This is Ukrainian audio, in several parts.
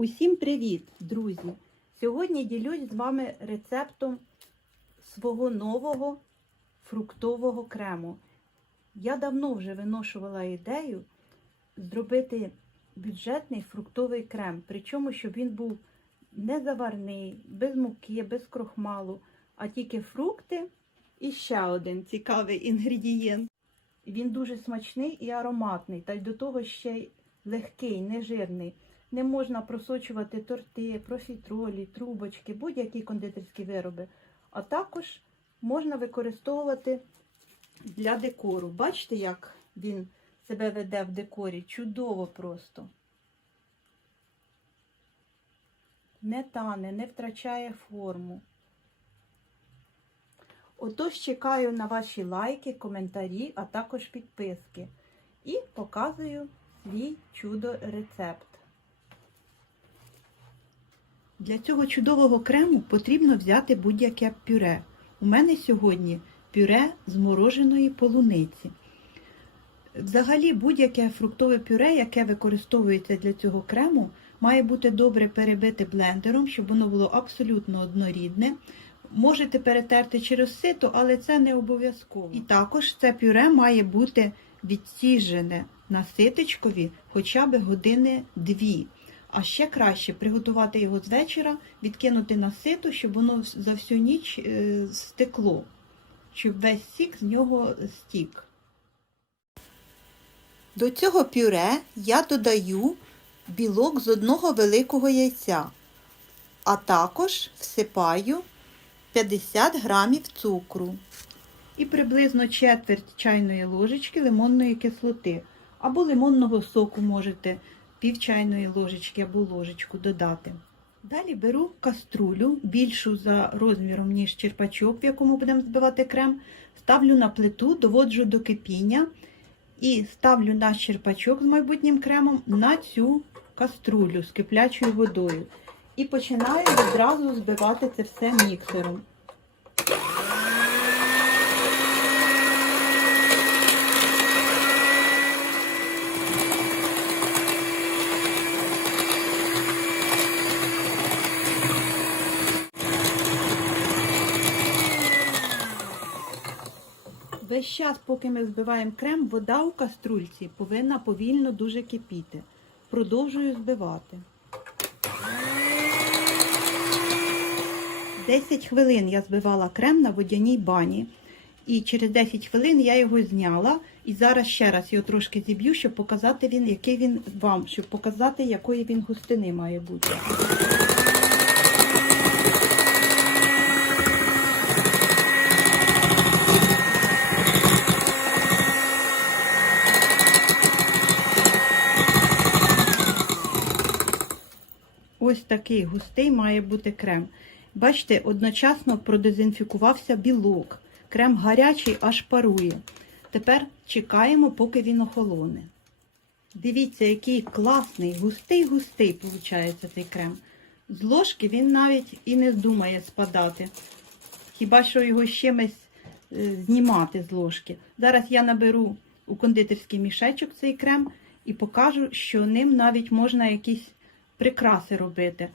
Усім привіт, друзі! Сьогодні ділюсь з вами рецептом свого нового фруктового крему. Я давно вже виношувала ідею зробити бюджетний фруктовий крем, причому, щоб він був не заварний, без муки, без крохмалу, а тільки фрукти і ще один цікавий інгредієнт. Він дуже смачний і ароматний, та й до того ще й легкий, нежирний. Не можна просочувати торти, профітролі, трубочки, будь-які кондитерські вироби. А також можна використовувати для декору. Бачите, як він себе веде в декорі? Чудово просто. Не тане, не втрачає форму. Отож чекаю на ваші лайки, коментарі, а також підписки. І показую свій чудо-рецепт. Для цього чудового крему потрібно взяти будь-яке пюре. У мене сьогодні пюре з мороженої полуниці. Взагалі, будь-яке фруктове пюре, яке використовується для цього крему, має бути добре перебите блендером, щоб воно було абсолютно однорідне. Можете перетерти через сито, але це не обов'язково. І також це пюре має бути відсіжене на ситочкові хоча б години дві. А ще краще приготувати його з вечора, відкинути на сито, щоб воно за всю ніч е, стекло, щоб весь сік з нього стік. До цього пюре я додаю білок з одного великого яйця, а також всипаю 50 грамів цукру і приблизно четверть чайної ложечки лимонної кислоти або лимонного соку можете пів чайної ложечки або ложечку додати. Далі беру каструлю, більшу за розміром, ніж черпачок, в якому будемо збивати крем, ставлю на плиту, доводжу до кипіння і ставлю наш черпачок з майбутнім кремом на цю каструлю з киплячою водою. І починаю відразу збивати це все міксером. Весь час, поки ми збиваємо крем, вода у каструльці повинна повільно дуже кипіти. Продовжую збивати. 10 хвилин я збивала крем на водяній бані. І через 10 хвилин я його зняла. І зараз ще раз його трошки зіб'ю, щоб показати він, який він вам, щоб показати, якої він густини має бути. Ось такий густий має бути крем. Бачите, одночасно продезінфікувався білок. Крем гарячий, аж парує. Тепер чекаємо, поки він охолоне. Дивіться, який класний, густий-густий виходить цей крем. З ложки він навіть і не здумає спадати. Хіба що його щемось е, знімати з ложки. Зараз я наберу у кондитерський мішечок цей крем і покажу, що ним навіть можна якісь прикраси робити.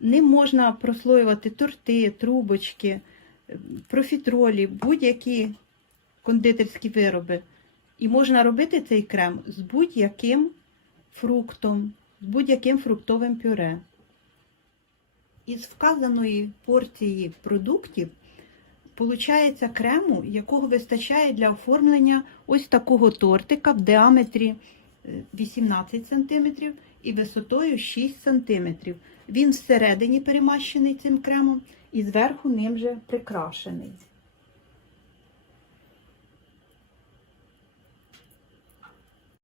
Ним можна прослоювати торти, трубочки, профітролі, будь-які кондитерські вироби. І можна робити цей крем з будь-яким фруктом, з будь-яким фруктовим пюре. Із вказаної порції продуктів получається крему, якого вистачає для оформлення ось такого тортика в діаметрі 18 см і висотою 6 см. Він всередині перемащений цим кремом і зверху ним же прикрашений.